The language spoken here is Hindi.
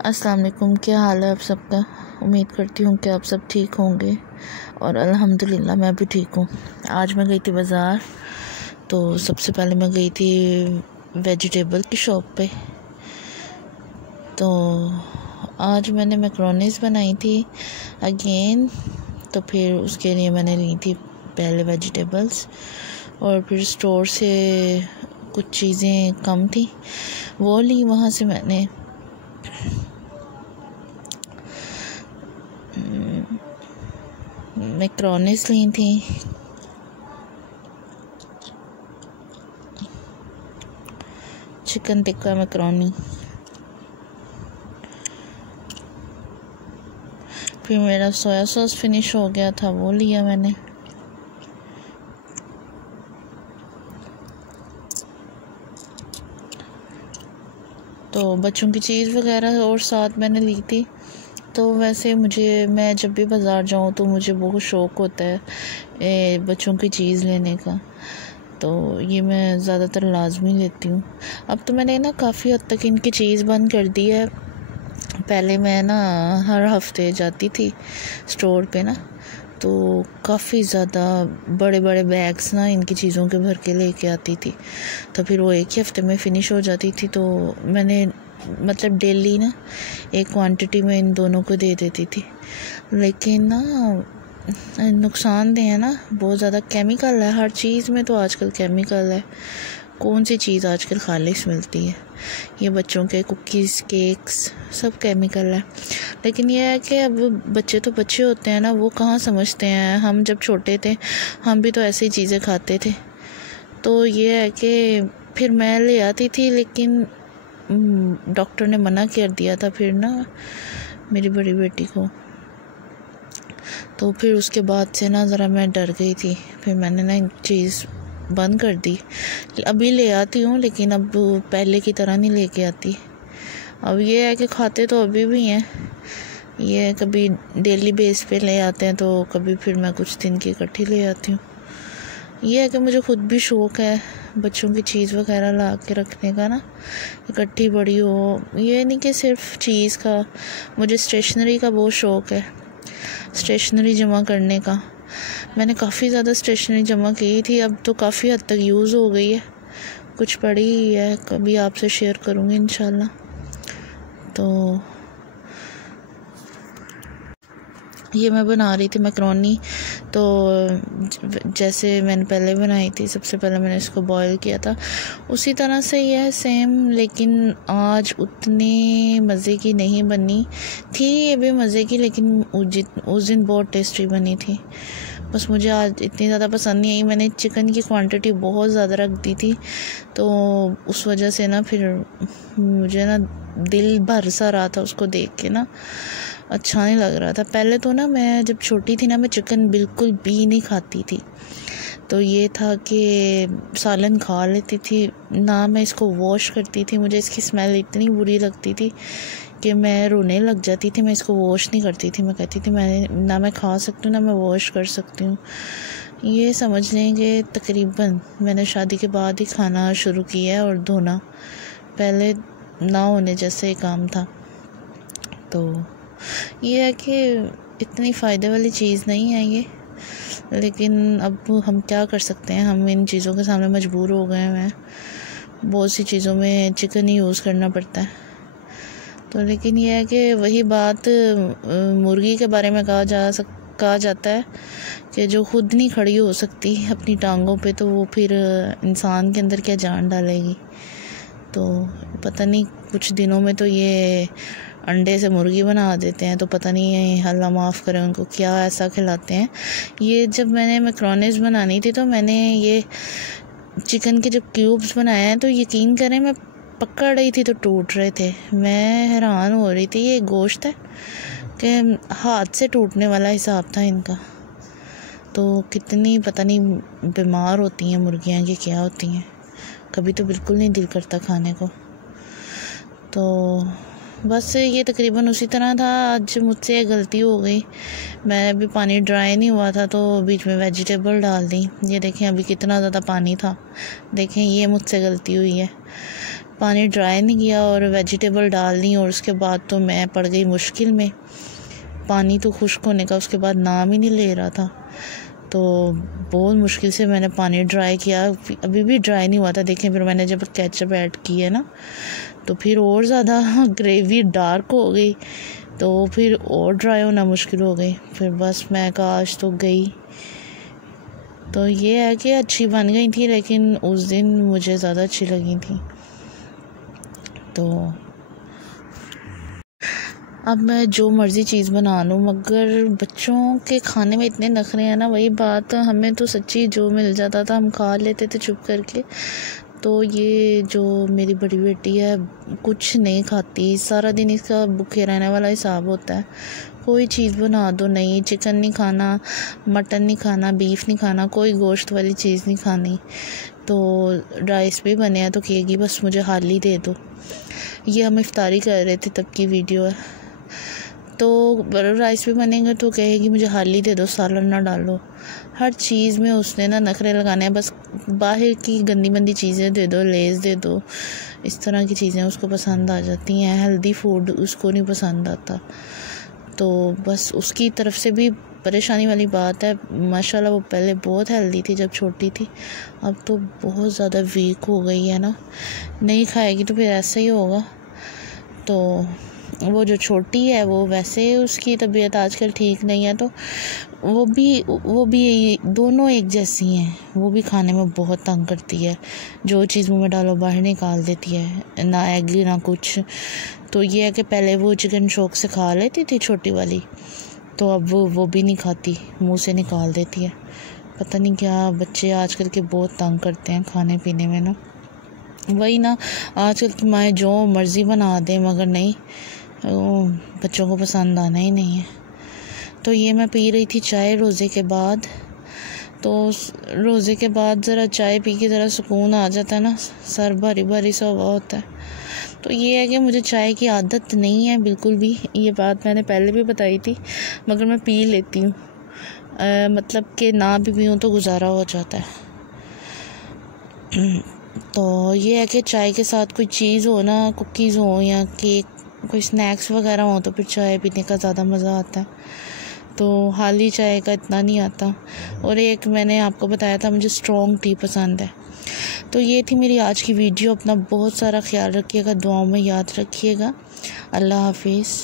अस्सलाम वालेकुम। क्या हाल है आप सबका? उम्मीद करती हूँ कि आप सब ठीक होंगे और अल्हम्दुलिल्लाह मैं भी ठीक हूँ। आज मैं गई थी बाज़ार, तो सबसे पहले मैं गई थी वेजिटेबल की शॉप पे। तो आज मैंने मैक्रोनीज बनाई थी अगेन, तो फिर उसके लिए मैंने ली थी पहले वेजिटेबल्स, और फिर स्टोर से कुछ चीज़ें कम थी वो ली। वहाँ से मैंने मैक्रोनीज ली थी, चिकन टिक्का मैक्रोनी। फिर मेरा सोया सॉस फिनिश हो गया था, वो लिया मैंने। तो बच्चों की चीज़ वगैरह और साथ मैंने ली थी। तो वैसे मैं जब भी बाज़ार जाऊँ तो मुझे बहुत शौक़ होता है बच्चों की चीज़ लेने का, तो ये मैं ज़्यादातर लाजमी लेती हूँ। अब तो मैंने ना काफ़ी हद तक इनकी चीज़ बंद कर दी है। पहले मैं ना हर हफ्ते जाती थी स्टोर पे ना, तो काफ़ी ज़्यादा बड़े बड़े बैग्स ना इनकी चीज़ों के भर के लेके आती थी, तो फिर वो एक ही हफ्ते में फ़िनिश हो जाती थी। तो मैंने मतलब डेली ना एक क्वांटिटी में इन दोनों को दे देती थी। लेकिन ना नुकसानदेह है ना, बहुत ज़्यादा केमिकल है हर चीज़ में। तो आजकल केमिकल है, कौन सी चीज़ आजकल खालिश मिलती है? ये बच्चों के कुकीज़, केक्स सब केमिकल है। लेकिन ये है कि अब बच्चे तो बच्चे होते हैं ना, वो कहाँ समझते हैं। हम जब छोटे थे हम भी तो ऐसी चीज़ें खाते थे। तो ये है कि फिर मैं ले आती थी, लेकिन डॉक्टर ने मना कर दिया था फिर ना मेरी बड़ी बेटी को। तो फिर उसके बाद से ना ज़रा मैं डर गई थी, फिर मैंने ना एक चीज़ बंद कर दी। अभी ले आती हूँ, लेकिन अब पहले की तरह नहीं लेके आती। अब ये है कि खाते तो अभी भी हैं, ये कभी डेली बेस पे ले आते हैं, तो कभी फिर मैं कुछ दिन की इकट्ठी ले आती हूँ। ये है कि मुझे ख़ुद भी शौक़ है बच्चों की चीज़ वगैरह ला के रखने का ना, इकट्ठी बड़ी हो। ये नहीं कि सिर्फ चीज़ का, मुझे स्टेशनरी का बहुत शौक़ है, स्टेशनरी जमा करने का। मैंने काफ़ी ज़्यादा स्टेशनरी जमा की थी, अब तो काफ़ी हद तक यूज़ हो गई है, कुछ पड़ी ही है, कभी आपसे शेयर करूँगी इंशाल्लाह। तो ये मैं बना रही थी मैक्रोनी। तो जैसे मैंने पहले बनाई थी, सबसे पहले मैंने इसको बॉईल किया था, उसी तरह से ये है सेम। लेकिन आज उतनी मज़े की नहीं बनी थी, ये भी मज़े की, लेकिन उस दिन बहुत टेस्टी बनी थी। बस मुझे आज इतनी ज़्यादा पसंद नहीं आई। मैंने चिकन की क्वांटिटी बहुत ज़्यादा रख दी थी, तो उस वजह से ना फिर मुझे ना दिल भर सा रहा था उसको देख के ना, अच्छा नहीं लग रहा था। पहले तो ना मैं जब छोटी थी ना, मैं चिकन बिल्कुल भी नहीं खाती थी। तो ये था कि सालन खा लेती थी ना, मैं इसको वॉश करती थी, मुझे इसकी स्मेल इतनी बुरी लगती थी कि मैं रोने लग जाती थी। मैं इसको वॉश नहीं करती थी, मैं कहती थी मैं खा सकती हूँ ना मैं वॉश कर सकती हूँ। ये समझ लें कि तकरीबन मैंने शादी के बाद ही खाना शुरू किया है, और धोना पहले ना होने जैसे ही काम था। तो ये है कि इतनी फ़ायदे वाली चीज़ नहीं है ये, लेकिन अब हम क्या कर सकते हैं, हम इन चीज़ों के सामने मजबूर हो गए हैं। बहुत सी चीज़ों में चिकन ही यूज़ करना पड़ता है। तो लेकिन ये है कि वही बात मुर्गी के बारे में कहा जाता है कि जो खुद नहीं खड़ी हो सकती अपनी टांगों पे, तो वो फिर इंसान के अंदर क्या जान डालेगी। तो पता नहीं कुछ दिनों में तो ये अंडे से मुर्गी बना देते हैं, तो पता नहीं अल्लाह माफ़ करे उनको क्या ऐसा खिलाते हैं। ये जब मैंने मैक्रोनीज बनानी थी, तो मैंने ये चिकन के जब क्यूब्स बनाए हैं, तो यकीन करें मैं पकड़ रही थी तो टूट रहे थे। मैं हैरान हो रही थी, ये गोश्त है कि हाथ से टूटने वाला हिसाब था इनका। तो कितनी पता नहीं बीमार होती हैं मुर्गियाँ की, क्या होती हैं, कभी तो बिल्कुल नहीं दिल करता खाने को। तो बस ये तकरीबन उसी तरह था। आज मुझसे गलती हो गई, मैं अभी पानी ड्राई नहीं हुआ था तो बीच में वेजिटेबल डाल दी। ये देखें अभी कितना ज़्यादा पानी था, देखें ये मुझसे गलती हुई है। पानी ड्राई नहीं किया और वेजिटेबल डाल दी, और उसके बाद तो मैं पड़ गई मुश्किल में। पानी तो खुश्क होने का उसके बाद नाम ही नहीं ले रहा था, तो बहुत मुश्किल से मैंने पानी ड्राई किया। अभी भी ड्राई नहीं हुआ था, देखें। फिर मैंने जब केचप ऐड की है ना, तो फिर और ज़्यादा ग्रेवी डार्क हो गई, तो फिर और ड्राई होना मुश्किल हो गई। फिर बस मैं कहा आज तो गई। तो ये है कि अच्छी बन गई थी, लेकिन उस दिन मुझे ज़्यादा अच्छी लगी थी। तो अब मैं जो मर्ज़ी चीज़ बना लूँ, मगर बच्चों के खाने में इतने नखरे हैं ना। वही बात, हमें तो सच्ची जो मिल जाता था हम खा लेते थे चुप करके। तो ये जो मेरी बड़ी बेटी है कुछ नहीं खाती, सारा दिन इसका भूखे रहने वाला हिसाब होता है। कोई चीज़ बना दो नहीं, चिकन नहीं खाना, मटन नहीं खाना, बीफ नहीं खाना, कोई गोश्त वाली चीज़ नहीं खानी। तो राइस भी बने हैं तो कहेगी बस मुझे हाली दे दो। ये हम इफ्तारी कर रहे थे तब की वीडियो है। तो राइस भी बनेंगे तो कहेगी मुझे हाली दे दो, सालन ना डालो। हर चीज़ में उसने ना नखरे लगाने हैं। बस बाहर की गंदी मंदी चीज़ें दे दो, लेज़ दे दो, इस तरह की चीज़ें उसको पसंद आ जाती हैं। हेल्दी फूड उसको नहीं पसंद आता। तो बस उसकी तरफ से भी परेशानी वाली बात है। माशाल्लाह वो पहले बहुत हेल्दी थी जब छोटी थी, अब तो बहुत ज़्यादा वीक हो गई है ना। नहीं खाएगी तो फिर ऐसा ही होगा। तो वो जो छोटी है वो वैसे उसकी तबीयत आजकल ठीक नहीं है, तो वो भी दोनों एक जैसी हैं। वो भी खाने में बहुत तंग करती है, जो चीज़ मुँह में डालो बाहर निकाल देती है, ना एग ना कुछ। तो ये है कि पहले वो चिकन शौक से खा लेती थी छोटी वाली, तो अब वो भी नहीं खाती, मुंह से निकाल देती है। पता नहीं क्या बच्चे आजकल के बहुत तंग करते हैं खाने पीने में ना। वही ना, आजकल की माएँ जो मर्ज़ी बना दें, मगर नहीं, बच्चों को पसंद आना ही नहीं है। तो ये मैं पी रही थी चाय रोज़े के बाद। तो रोज़े के बाद ज़रा चाय पी के ज़रा सुकून आ जाता है ना, सर भारी भारी सा हुआ होता है। तो ये है कि मुझे चाय की आदत नहीं है बिल्कुल भी, ये बात मैंने पहले भी बताई थी, मगर मैं पी लेती हूँ। मतलब कि ना भी पीऊँ तो गुजारा हो जाता है। तो ये है कि चाय के साथ कोई चीज़ हो ना, कुकीज़ हो या केक, कोई स्नैक्स वगैरह हो, तो फिर चाय पीने का ज़्यादा मज़ा आता है। तो हाली चाय का इतना नहीं आता। और एक मैंने आपको बताया था मुझे स्ट्रॉन्ग टी पसंद है। तो ये थी मेरी आज की वीडियो। अपना बहुत सारा ख्याल रखिएगा, दुआओं में याद रखिएगा। अल्लाह हाफिज़।